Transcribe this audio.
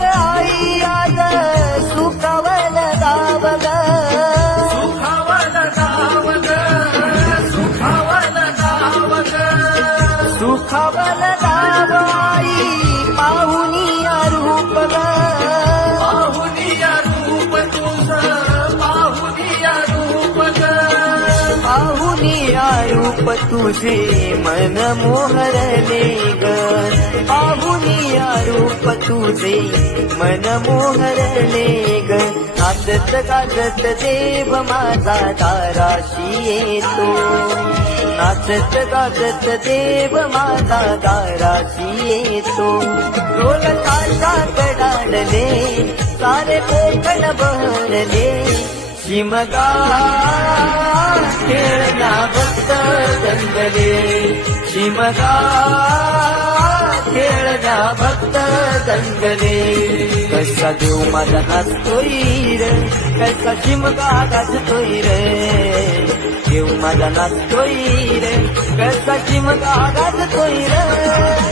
ग आई आज सुखावल गाव ग आई पाहुनिया रूप ग पाहुनिया रूप तुझ पाहुनिया रूप ग पाहुनिया रूप तुझे मन मोहरले. तुझे मन मोहरले ग. आदत गाजत देव माझा दाराशी येतो नाचत गाजत देव माझा दाराशी येतो रोल ताशात डाळले सारे कोकण बहरले. शिमगा खेळला भक्त गंगले शिमगा खेळला भक्त दंगले कैसा देव माझा नाचतोय रे कैसा चिमका गाजतोय रे देव माझा नाचतोय रे कैसा चिमका गाजतोय रे